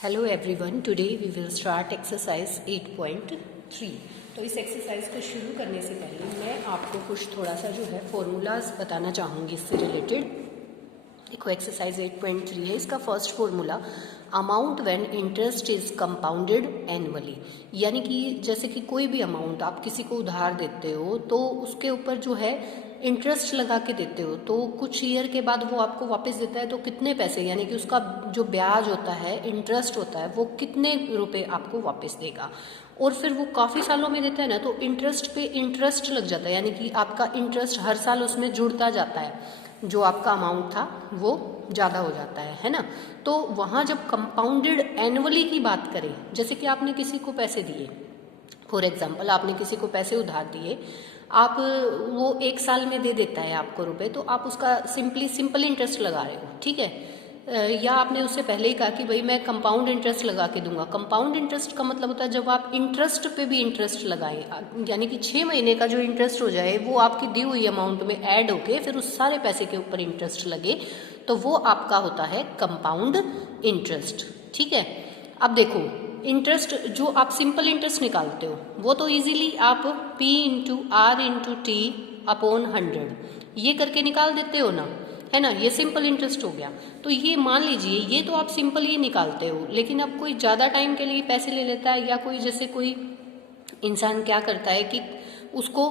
Hello everyone, today we will start exercise 8.3। तो इस exercise को शुरू करने से पहले मैं आपको कुछ थोड़ा सा जो है फॉर्मूलाज बताना चाहूँगी इससे रिलेटेड। देखो, एक्सरसाइज 8.3 है, इसका first formula amount when interest is compounded annually. यानी कि जैसे कि कोई भी अमाउंट आप किसी को उधार देते हो तो उसके ऊपर जो है इंटरेस्ट लगा के देते हो, तो कुछ ईयर के बाद वो आपको वापस देता है तो कितने पैसे, यानी कि उसका जो ब्याज होता है, इंटरेस्ट होता है, वो कितने रुपए आपको वापस देगा। और फिर वो काफ़ी सालों में देता है ना, तो इंटरेस्ट पे इंटरेस्ट लग जाता है, यानी कि आपका इंटरेस्ट हर साल उसमें जुड़ता जाता है, जो आपका अमाउंट था वो ज़्यादा हो जाता है ना। तो वहाँ जब कंपाउंडेड एनुअली की बात करें, जैसे कि आपने किसी को पैसे दिए, फॉर एग्जाम्पल आपने किसी को पैसे उधार दिए, आप वो एक साल में दे देता है आपको रुपए, तो आप उसका सिंपल इंटरेस्ट लगा रहे हो, ठीक है। या आपने उससे पहले ही कहा कि भाई मैं कंपाउंड इंटरेस्ट लगा के दूंगा। कंपाउंड इंटरेस्ट का मतलब होता है जब आप इंटरेस्ट पे भी इंटरेस्ट लगाएं, यानी कि 6 महीने का जो इंटरेस्ट हो जाए वो आपकी दी हुई अमाउंट में ऐड होके फिर उस सारे पैसे के ऊपर इंटरेस्ट लगे, तो वो आपका होता है कंपाउंड इंटरेस्ट, ठीक है। अब देखो, इंटरेस्ट जो आप सिंपल इंटरेस्ट निकालते हो वो तो इजीली आप P into R into T upon 100 ये करके निकाल देते हो ना, है ना। ये सिंपल इंटरेस्ट हो गया। तो ये मान लीजिए ये तो आप सिंपल ये निकालते हो, लेकिन अब कोई ज़्यादा टाइम के लिए पैसे ले लेता है, या कोई जैसे कोई इंसान क्या करता है कि उसको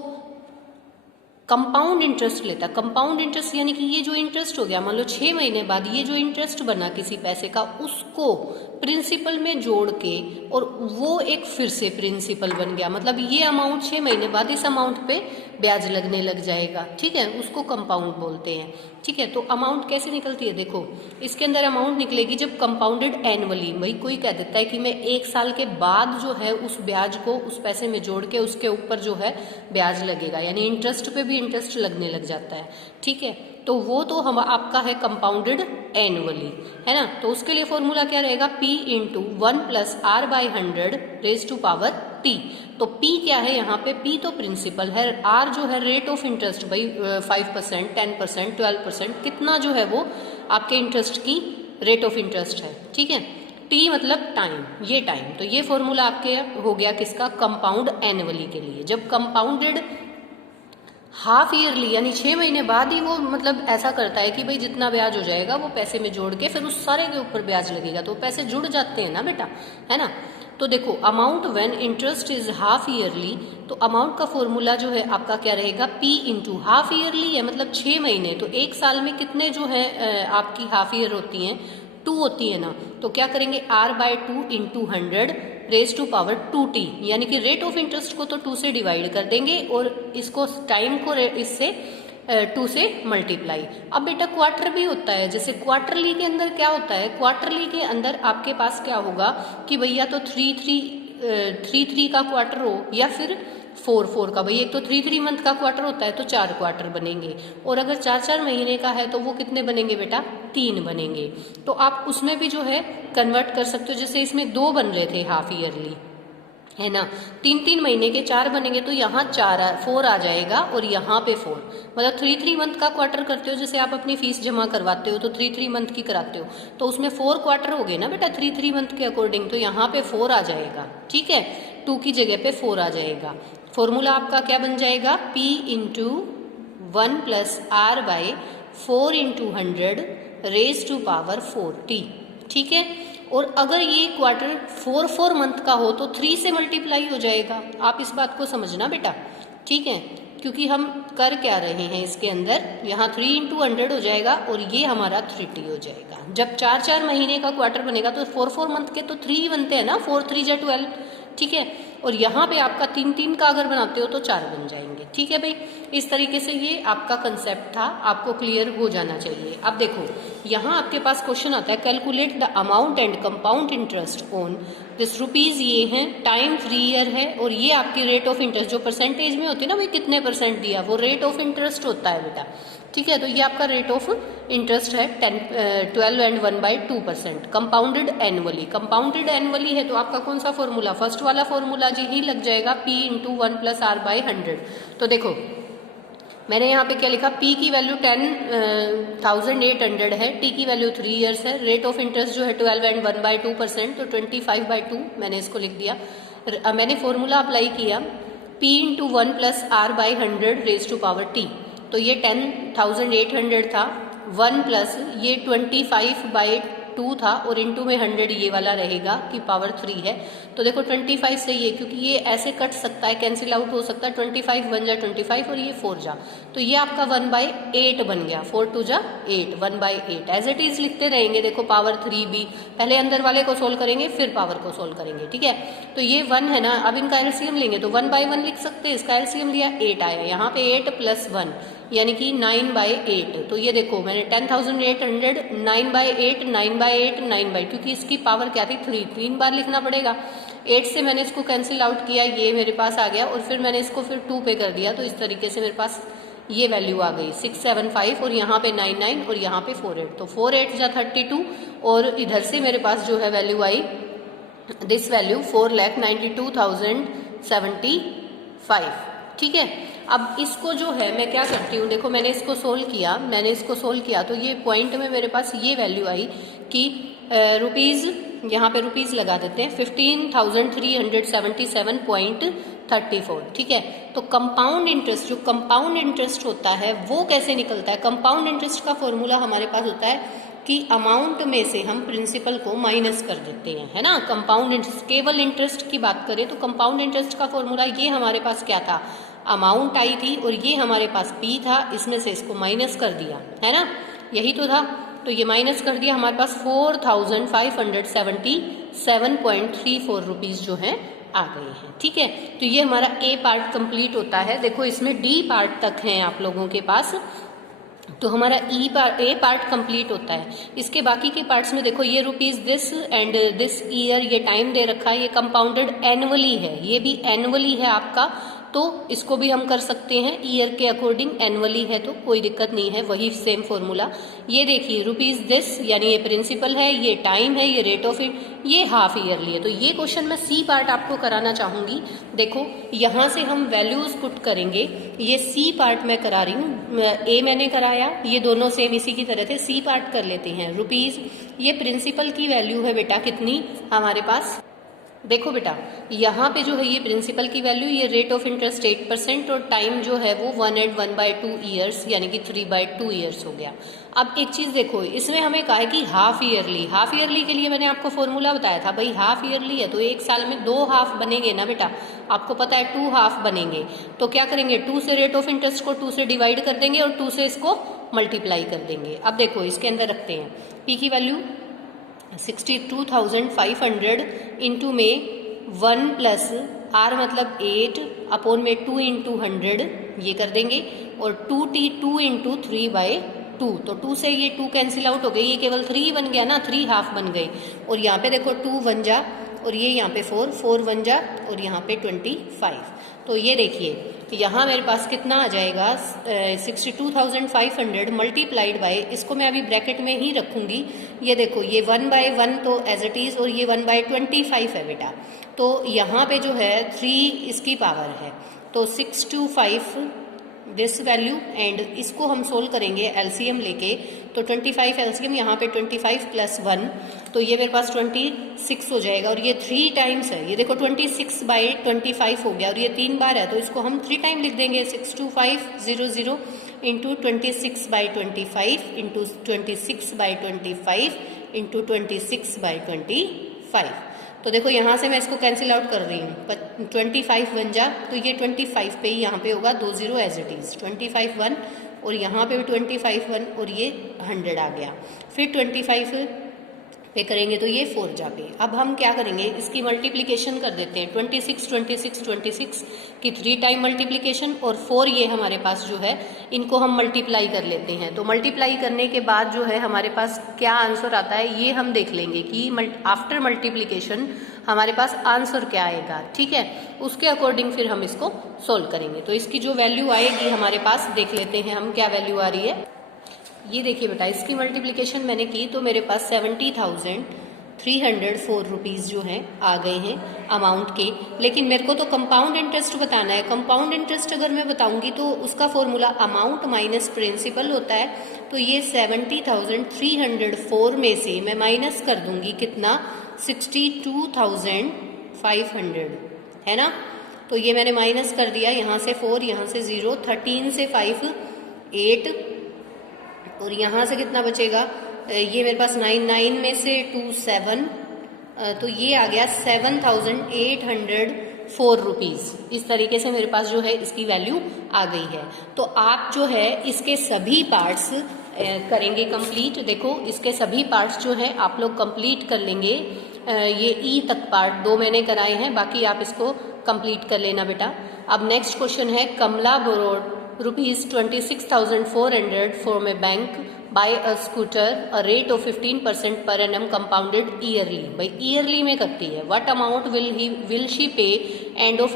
कंपाउंड इंटरेस्ट लेता है। कंपाउंड इंटरेस्ट यानी कि ये जो इंटरेस्ट हो गया, मान लो 6 महीने बाद ये जो इंटरेस्ट बना किसी पैसे का, उसको प्रिंसिपल में जोड़ के, और वो एक फिर से प्रिंसिपल बन गया, मतलब ये अमाउंट 6 महीने बाद इस अमाउंट पे ब्याज लगने लग जाएगा, ठीक है। उसको कंपाउंड बोलते हैं, ठीक है। तो अमाउंट कैसे निकलती है, देखो इसके अंदर अमाउंट निकलेगी जब कंपाउंडेड एनुअली। भाई कोई कह देता है कि मैं एक साल के बाद जो है उस ब्याज को उस पैसे में जोड़ के उसके ऊपर जो है ब्याज लगेगा, यानी इंटरेस्ट पे भी इंटरेस्ट लगने लग जाता है, ठीक है। तो वो तो हम आपका है कंपाउंडेड एनुअली, है ना। तो उसके लिए फॉर्मूला क्या रहेगा, P into 1 plus R by 100 raise to power T। तो P क्या है यहाँ पे, P तो प्रिंसिपल है, R जो है रेट ऑफ इंटरेस्ट, भाई 5%, 10%, 12%, कितना जो है वो आपके इंटरेस्ट की रेट ऑफ इंटरेस्ट है, ठीक है। T मतलब टाइम, ये टाइम। तो ये फॉर्मूला आपके हो गया किसका, कंपाउंड एनुअली के लिए। जब कंपाउंडेड हाफ ईयरली यानी 6 महीने बाद ही वो मतलब ऐसा करता है कि भाई जितना ब्याज हो जाएगा वो पैसे में जोड़ के फिर उस सारे के ऊपर ब्याज लगेगा, तो पैसे जुड़ जाते हैं ना बेटा, है ना। तो देखो, amount when interest is half yearly, तो अमाउंट का फॉर्मूला जो है आपका क्या रहेगा, P इंटू हाफ ईयरली है मतलब 6 महीने, तो एक साल में कितने जो है आपकी हाफ ईयर होती हैं, 2 होती है ना। तो क्या करेंगे, R by 2 into 100 raise to power 2t, यानी कि रेट ऑफ इंटरेस्ट को तो 2 से डिवाइड कर देंगे और इसको टाइम को इससे 2 से मल्टीप्लाई। अब बेटा क्वार्टर भी होता है, जैसे क्वार्टरली के अंदर क्या होता है, क्वार्टरली के अंदर आपके पास क्या होगा कि भैया तो 3 का क्वार्टर हो या फिर 4 का। भाई एक तो 3 मंथ का क्वार्टर होता है तो 4 क्वार्टर बनेंगे, और अगर 4 महीने का है तो वो कितने बनेंगे बेटा, 3 बनेंगे। तो आप उसमें भी जो है कन्वर्ट कर सकते हो, जैसे इसमें 2 बन रहे थे हाफ ईयरली, है ना। 3 महीने के 4 बनेंगे, तो यहाँ 4 आ जाएगा और यहाँ पे 4, मतलब 3 मंथ का क्वार्टर करते हो, जैसे आप अपनी फीस जमा करवाते हो तो 3 मंथ की कराते हो, तो उसमें 4 क्वार्टर हो गए ना बेटा 3 मंथ के अकॉर्डिंग, तो यहाँ पे 4 आ जाएगा, ठीक है। 2 की जगह पे 4 आ जाएगा। फॉर्मूला आपका क्या बन जाएगा, P into 1 plus R by 4 into 100 raise to power 4t, ठीक है। और अगर ये क्वार्टर 4 मंथ का हो तो 3 से मल्टीप्लाई हो जाएगा। आप इस बात को समझना बेटा, ठीक है, क्योंकि हम कर क्या रहे हैं इसके अंदर, यहाँ 3 इंटू 100 हो जाएगा और ये हमारा 3t हो जाएगा। जब 4 महीने का क्वार्टर बनेगा तो 4 मंथ के तो 3 बनते हैं ना, 4 3 जा 12, ठीक है। और यहाँ पे आपका 3 का अगर बनाते हो तो 4 बन जाएंगे, ठीक है भाई। इस तरीके से ये आपका कंसेप्ट था, आपको क्लियर हो जाना चाहिए। अब देखो, यहाँ आपके पास क्वेश्चन आता है, calculate the amount and compound interest on this rupees, ये है टाइम 3 ईयर है, और ये आपकी रेट ऑफ इंटरेस्ट जो परसेंटेज में होती है ना, भाई कितने परसेंट दिया, वो रेट ऑफ इंटरेस्ट होता है बेटा, ठीक है। तो ये आपका रेट ऑफ इंटरेस्ट है 12 and 1/2%, compounded annually. Compounded annually है तो आपका कौन सा फॉर्मूला, फर्स्ट वाला फॉर्मूला जी ही लग जाएगा, P into 1 plus R by 100। तो देखो मैंने यहाँ पे क्या लिखा, पी की वैल्यू 10,800 है, टी की वैल्यू 3 ईयर्स है, रेट ऑफ इंटरेस्ट जो है 12 एंड 1/2%, तो 25/2 मैंने इसको लिख दिया। मैंने फॉर्मूला अप्लाई किया, P into 1 plus R by 100 raise to power T, तो ये 10,800 था, 1 प्लस ये 25/2 था और इंटू में 100 ये वाला रहेगा कि पावर 3 है। तो देखो 25 से ये, क्योंकि ये ऐसे कट सकता है, कैंसिल आउट हो सकता है, 25 1 जा 25 और ये 4 जा, तो ये आपका 1/8 बन गया, 4 2 जा 8, 1/8 एज इट इज लिखते रहेंगे। देखो पावर 3 भी, पहले अंदर वाले को सोल्व करेंगे फिर पावर को सोल्व करेंगे, ठीक है। तो ये 1 है ना, अब इनका एलसीएम लेंगे तो 1/1 लिख सकते हैं, इसका एलसीएम लिया 8 आया, यहाँ पे 8 प्लस 1 यानी कि 9/8। तो ये देखो मैंने 10,800 9/8 9/8 9/8, क्योंकि इसकी पावर क्या थी 3 बार लिखना पड़ेगा। 8 से मैंने इसको कैंसिल आउट किया, ये मेरे पास आ गया और फिर मैंने इसको फिर 2 पे कर दिया, तो इस तरीके से मेरे पास ये वैल्यू आ गई 675 और यहाँ पे 99 और यहाँ पे 48, तो 4 8 जा 32 और इधर से मेरे पास जो है वैल्यू आई दिस वैल्यू 4,92,075, ठीक है। अब इसको जो है मैं क्या करती हूँ, देखो मैंने इसको सोल्व किया, तो ये पॉइंट में मेरे पास ये वैल्यू आई कि रुपीज़, यहाँ पे रुपीज़ लगा देते हैं, 15,377.34, ठीक है। तो कंपाउंड इंटरेस्ट, जो कंपाउंड इंटरेस्ट होता है वो कैसे निकलता है, कंपाउंड इंटरेस्ट का फॉर्मूला हमारे पास होता है कि अमाउंट में से हम प्रिंसिपल को माइनस कर देते हैं, है ना। कंपाउंड इंटरेस्ट, केवल इंटरेस्ट की बात करें तो कंपाउंड इंटरेस्ट का फॉर्मूला ये हमारे पास क्या था, अमाउंट आई थी और ये हमारे पास पी था, इसमें से इसको माइनस कर दिया, है ना, यही तो था। तो ये माइनस कर दिया, हमारे पास 4,577.34 रुपीज़ जो है आ गए हैं, ठीक है। तो ये हमारा ए पार्ट कंप्लीट होता है। देखो इसमें डी पार्ट तक हैं आप लोगों के पास, तो हमारा ए पार्ट कंप्लीट होता है। इसके बाकी के पार्ट्स में देखो ये rupees this and this year, ये टाइम दे रखा है, ये कंपाउंडेड एनुअली है, ये भी एनुअली है आपका, तो इसको भी हम कर सकते हैं ईयर के अकॉर्डिंग, एनुअली है तो कोई दिक्कत नहीं है, वही सेम फॉर्मूला। ये देखिए रुपीज़ दिस यानी ये प्रिंसिपल है, ये टाइम है, ये रेट ऑफ ये हाफ ईयरली है। तो ये क्वेश्चन मैं सी पार्ट आपको कराना चाहूँगी। देखो यहाँ से हम वैल्यूज पुट करेंगे, ये सी पार्ट मैं करा रही हूँ, ए मैंने कराया, ये दोनों सेम इसी की तरह थे। सी पार्ट कर लेते हैं। रुपीज़, ये प्रिंसिपल की वैल्यू है बेटा कितनी हमारे पास, देखो बेटा यहाँ पे जो है ये प्रिंसिपल की वैल्यू, ये रेट ऑफ इंटरेस्ट 8% और टाइम जो है वो 1 एंड 1/2 ईयर्स यानी कि 3/2 ईयर्स हो गया। अब एक चीज़ देखो, इसमें हमें कहा है कि हाफ ईयरली के लिए मैंने आपको फॉर्मूला बताया था, भाई हाफ ईयरली है तो एक साल में 2 हाफ बनेंगे ना बेटा, आपको पता है 2 हाफ बनेंगे। तो क्या करेंगे, 2 से रेट ऑफ इंटरेस्ट को 2 से डिवाइड कर देंगे और 2 से इसको मल्टीप्लाई कर देंगे। अब देखो इसके अंदर रखते हैं पी की वैल्यू 62,500 इंटू में 1 प्लस आर मतलब 8 अपॉन में 2 इंटू 100 ये कर देंगे और 2 इंटू 3/2, तो 2 से ये 2 कैंसिल आउट हो गई, ये केवल 3 बन गया ना, 3 हाफ बन गई। और यहाँ पे देखो 2 1 जा और ये यहाँ पे 4 1 जा और यहाँ पे 25। तो ये देखिए यहाँ मेरे पास कितना आ जाएगा 62,500 मल्टीप्लाइड बाय, इसको मैं अभी ब्रैकेट में ही रखूँगी। ये देखो ये 1/1 तो एज इट इज़ और ये 1/25 है बेटा, तो यहाँ पे जो है 3 इसकी पावर है, तो 625 दिस वैल्यू एंड इसको हम सोल्व करेंगे एलसीएम लेके, तो 25 एलसीएम, यहाँ पे 25 प्लस 1 तो ये मेरे पास 26 हो जाएगा और ये 3 टाइम्स है, ये देखो 26/25 हो गया और ये 3 बार है, तो इसको हम 3 टाइम लिख देंगे 62500 इंटू 26/25 इंटू 26/25 इंटू 26/25। तो देखो यहाँ से मैं इसको कैंसिल आउट कर रही हूँ, 25 बन जा तो ये 25 पे ही यहाँ पे होगा 20 एज इट इज़, 25 1 और यहाँ पे भी 25 1 और ये 100 आ गया, फिर 25 पे करेंगे तो ये 4 जा पे। अब हम क्या करेंगे, इसकी मल्टीप्लिकेशन कर देते हैं, 26 की 3 टाइम मल्टीप्लिकेशन और 4 ये हमारे पास जो है इनको हम मल्टीप्लाई कर लेते हैं। तो मल्टीप्लाई करने के बाद जो है हमारे पास क्या आंसर आता है ये हम देख लेंगे कि आफ्टर मल्टीप्लिकेशन हमारे पास आंसर क्या आएगा, ठीक है, उसके अकॉर्डिंग फिर हम इसको सोल्व करेंगे। तो इसकी जो वैल्यू आएगी हमारे पास देख लेते हैं हम क्या वैल्यू आ रही है। ये देखिए बेटा इसकी मल्टीप्लिकेशन मैंने की तो मेरे पास 70,000 304 जो हैं आ गए हैं अमाउंट के। लेकिन मेरे को तो कंपाउंड इंटरेस्ट बताना है। कंपाउंड इंटरेस्ट अगर मैं बताऊंगी तो उसका फॉर्मूला अमाउंट माइनस प्रिंसिपल होता है। तो ये 70,304 में से मैं माइनस कर दूंगी कितना, 62,500 है ना। तो ये मैंने माइनस कर दिया, यहाँ से 4, यहाँ से 0, 13 से 5 8, और यहाँ से कितना बचेगा, ये मेरे पास 9 में से 2 7, तो ये आ गया 7,804 रुपीज़। इस तरीके से मेरे पास जो है इसकी वैल्यू आ गई है। तो आप जो है इसके सभी पार्ट्स करेंगे कंप्लीट। देखो इसके सभी पार्ट्स जो है आप लोग कंप्लीट कर लेंगे। ये ई तक पार्ट 2 मैंने कराए हैं, बाकी आप इसको कंप्लीट कर लेना बेटा। अब नेक्स्ट क्वेश्चन है, Kamala borrowed ₹26,400 from a bank buy a scooter a rate of 15% per annum compounded yearly. भाई ईयरली में करती है। What amount will she pay end of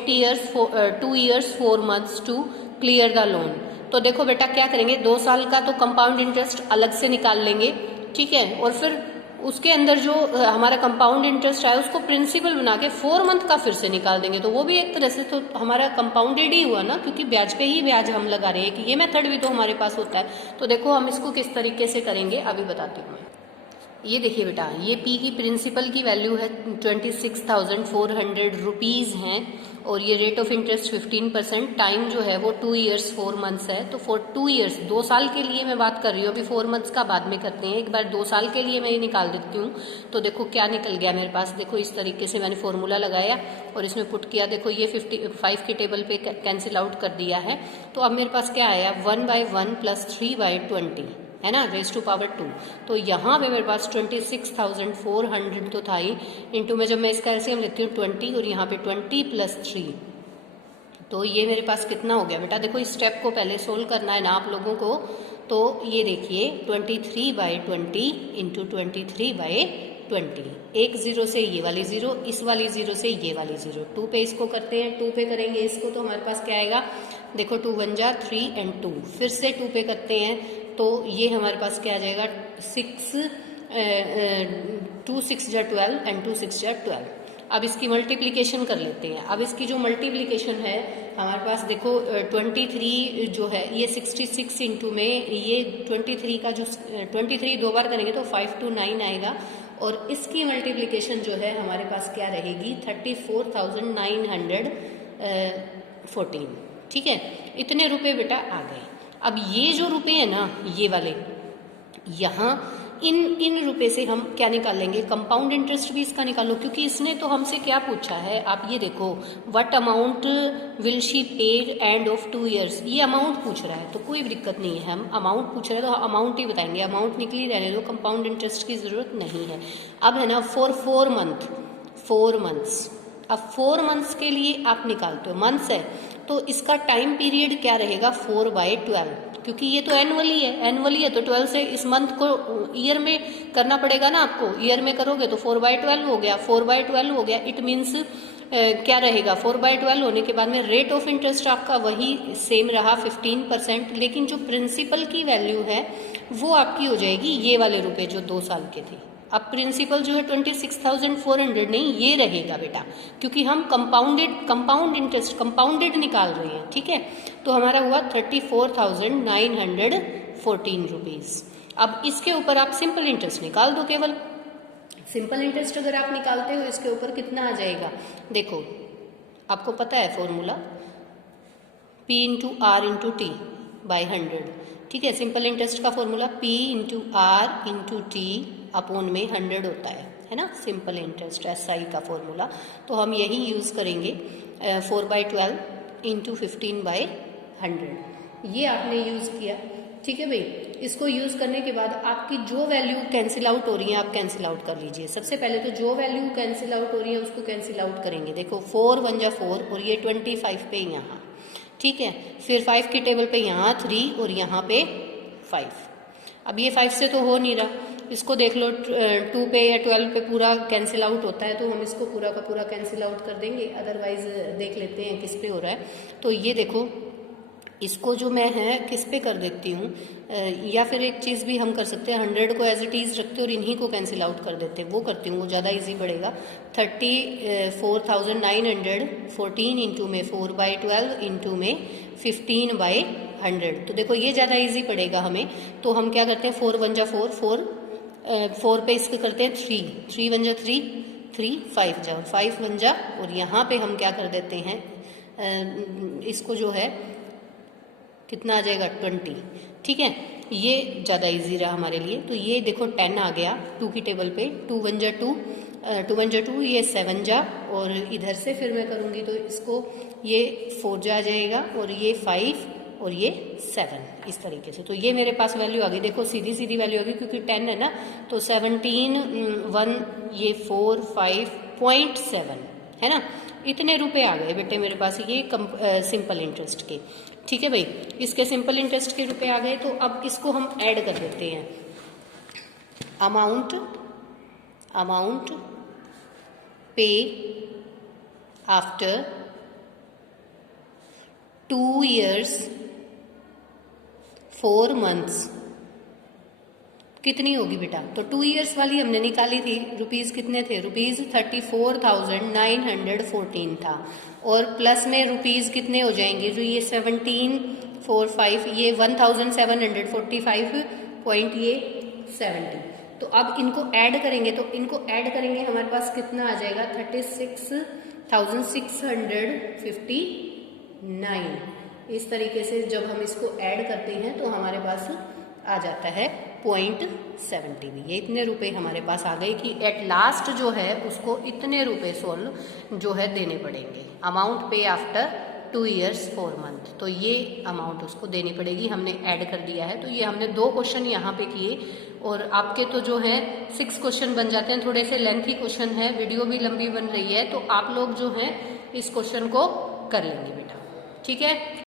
2 years 4 months to clear the loan. तो देखो बेटा क्या करेंगे, 2 साल का तो कंपाउंड इंटरेस्ट अलग से निकाल लेंगे, ठीक है, और फिर उसके अंदर जो हमारा कंपाउंड इंटरेस्ट है उसको प्रिंसिपल बना के 4 मंथ का फिर से निकाल देंगे। तो वो भी एक तरह से तो हमारा कंपाउंडेड ही हुआ ना, क्योंकि ब्याज पे ही ब्याज हम लगा रहे हैं कि ये मेथड भी तो हमारे पास होता है। तो देखो हम इसको किस तरीके से करेंगे अभी बताती हूँ मैं। ये देखिए बेटा, ये पी की प्रिंसिपल की वैल्यू है 26,400 रुपीज़ हैं, और ये रेट ऑफ इंटरेस्ट 15%, टाइम जो है वो 2 years 4 months है। तो फॉर 2 years 2 साल के लिए मैं बात कर रही हूँ, अभी 4 months का बाद में करते हैं। एक बार 2 साल के लिए मैं ये निकाल देती हूँ। तो देखो क्या निकल गया मेरे पास, देखो इस तरीके से मैंने फॉर्मूला लगाया और इसमें पुट किया। देखो ये 55 के टेबल पे कैंसिल आउट कर दिया है। तो अब मेरे पास क्या आया, 1/1 + 3/20 है ना, रेज टू पावर 2। तो यहाँ पे मेरे पास 26,400 तो था ही, इंटू में जब मैं इसका एलसीएम लेती हूँ 20, और यहाँ पे 20 + 3, तो ये मेरे पास कितना हो गया बेटा। देखो इस स्टेप को पहले सोल्व करना है ना आप लोगों को। तो ये देखिए 23/20 इंटू 23/20, एक 0 से ये वाली 0, इस वाली 0 से ये वाली 0, 2 पे इसको करते हैं, 2 पे करेंगे इसको तो हमारे पास क्या आएगा, देखो 2 1 जा 3 and 2, फिर से 2 पे करते हैं तो ये हमारे पास क्या आ जाएगा, 2 6 जा 12 and 2 6 जा 12। अब इसकी मल्टीप्लिकेशन कर लेते हैं। अब इसकी जो मल्टीप्लिकेशन है हमारे पास देखो 23 जो है ये 66 इंटू में ये 23 का जो 23 2 बार करेंगे तो 529 आएगा, और इसकी मल्टीप्लिकेशन जो है हमारे पास क्या रहेगी, 34,914। ठीक है, इतने रुपए बेटा आ गए। अब ये जो रुपए है ना ये वाले, यहाँ इन रुपए से हम क्या निकाल लेंगे, कंपाउंड इंटरेस्ट भी इसका निकालो, क्योंकि इसने तो हमसे क्या पूछा है, आप ये देखो, what amount will she paid and of 2 years, ये अमाउंट पूछ रहा है। तो कोई दिक्कत नहीं है, हम अमाउंट पूछ रहे हैं तो अमाउंट ही बताएंगे, अमाउंट निकली रहने दो, कंपाउंड इंटरेस्ट की जरूरत नहीं है। अब है ना फॉर 4 months, अब 4 months के लिए आप निकालते हो, मंथ्स है तो इसका टाइम पीरियड क्या रहेगा, 4/12, क्योंकि ये तो एनुअली है तो 12 से इस मंथ को ईयर में करना पड़ेगा ना आपको, ईयर में करोगे तो 4/12 हो गया, 4/12 हो गया। इट मीन्स क्या रहेगा, 4/12 होने के बाद में रेट ऑफ इंटरेस्ट आपका वही सेम रहा 15%, लेकिन जो प्रिंसिपल की वैल्यू है वो आपकी हो जाएगी ये वाले रुपए जो 2 साल के थे। अब प्रिंसिपल जो है 26,400 नहीं, ये रहेगा बेटा, क्योंकि हम कंपाउंड इंटरेस्ट कंपाउंडेड निकाल रहे हैं। ठीक है, तो हमारा हुआ 34,914 रुपीज़। अब इसके ऊपर आप सिंपल इंटरेस्ट निकाल दो, केवल सिंपल इंटरेस्ट अगर आप निकालते हो इसके ऊपर कितना आ जाएगा, देखो आपको पता है फॉर्मूला, P × R × T / 100। ठीक है, सिंपल इंटरेस्ट का formula P × R × T upon में 100 होता है ना, सिंपल इंटरेस्ट SI का फॉर्मूला। तो हम यही यूज़ करेंगे 4/12 × 15/100, ये आपने यूज़ किया। ठीक है भाई, इसको यूज़ करने के बाद आपकी जो वैल्यू कैंसिल आउट हो रही है आप कैंसिल आउट कर लीजिए। सबसे पहले तो जो वैल्यू कैंसिल आउट हो रही है उसको कैंसिल आउट करेंगे। देखो 4 1 जा 4 और ये 25 पे यहाँ, ठीक है, फिर 5 की टेबल पे यहाँ 3 और यहाँ पे 5। अब ये 5 से तो हो नहीं रहा, इसको देख लो 2 पे या 12 पे पूरा कैंसिल आउट होता है, तो हम इसको पूरा का पूरा कैंसिल आउट कर देंगे, अदरवाइज देख लेते हैं किस पे हो रहा है। तो ये देखो इसको जो मैं है किस पे कर देती हूँ, या फिर एक चीज़ भी हम कर सकते हैं, 100 को एज इट इज़ रखते हैं और इन्हीं को कैंसिल आउट कर देते हैं, वो करती हूँ, वो ज़्यादा इजी पड़ेगा। 34,914 इंटू में 4/12 इंटू में 15/100, तो देखो ये ज़्यादा इजी पड़ेगा हमें। तो हम क्या करते हैं, 4 1 जा 4, 4 पे इसको करते हैं 3, 3 1 जा 3, 3 5 जा 5 1 जा, और यहाँ पे हम क्या कर देते हैं, इसको जो है कितना आ जाएगा 20, ठीक है। ये ज़्यादा इजी रहा हमारे लिए। तो ये देखो 10 आ गया 2 की टेबल पे, 2 1 जा 2, 2 1 जा 2, ये 7 जा, और इधर से फिर मैं करूँगी तो इसको ये 4 जा आ जाएगा, और ये 5 और ये 7, इस तरीके से। तो ये मेरे पास वैल्यू आ गई, देखो सीधी सीधी वैल्यू आ गई क्योंकि 10 है ना, तो 17 1 ये 4 5.7 है ना। इतने रुपए आ गए बेटे मेरे पास ये सिंपल इंटरेस्ट के, ठीक है भाई। इसके सिंपल इंटरेस्ट के रुपए आ गए, तो अब इसको हम ऐड कर देते हैं। अमाउंट पे आफ्टर 2 years 4 months कितनी होगी बेटा, तो 2 years वाली हमने निकाली थी, रुपीज कितने थे, रुपीज 34,914 था, और प्लस में रुपीज कितने हो जाएंगे, जो ये 1745, ये 1,745.70। तो अब इनको ऐड करेंगे, तो इनको ऐड करेंगे हमारे पास कितना आ जाएगा, 36,659। इस तरीके से जब हम इसको ऐड करते हैं तो हमारे पास आ जाता है 0.70 भी। ये इतने रुपए हमारे पास आ गए कि एट लास्ट जो है उसको इतने रुपए सोल्व जो है देने पड़ेंगे। अमाउंट पे आफ्टर 2 years 4 month, तो ये अमाउंट उसको देनी पड़ेगी, हमने ऐड कर दिया है। तो ये हमने 2 क्वेश्चन यहाँ पे किए, और आपके तो जो है 6 क्वेश्चन बन जाते हैं, थोड़े से लेंथी क्वेश्चन है, वीडियो भी लंबी बन रही है, तो आप लोग जो है इस क्वेश्चन को कर लेंगे बेटा, ठीक है।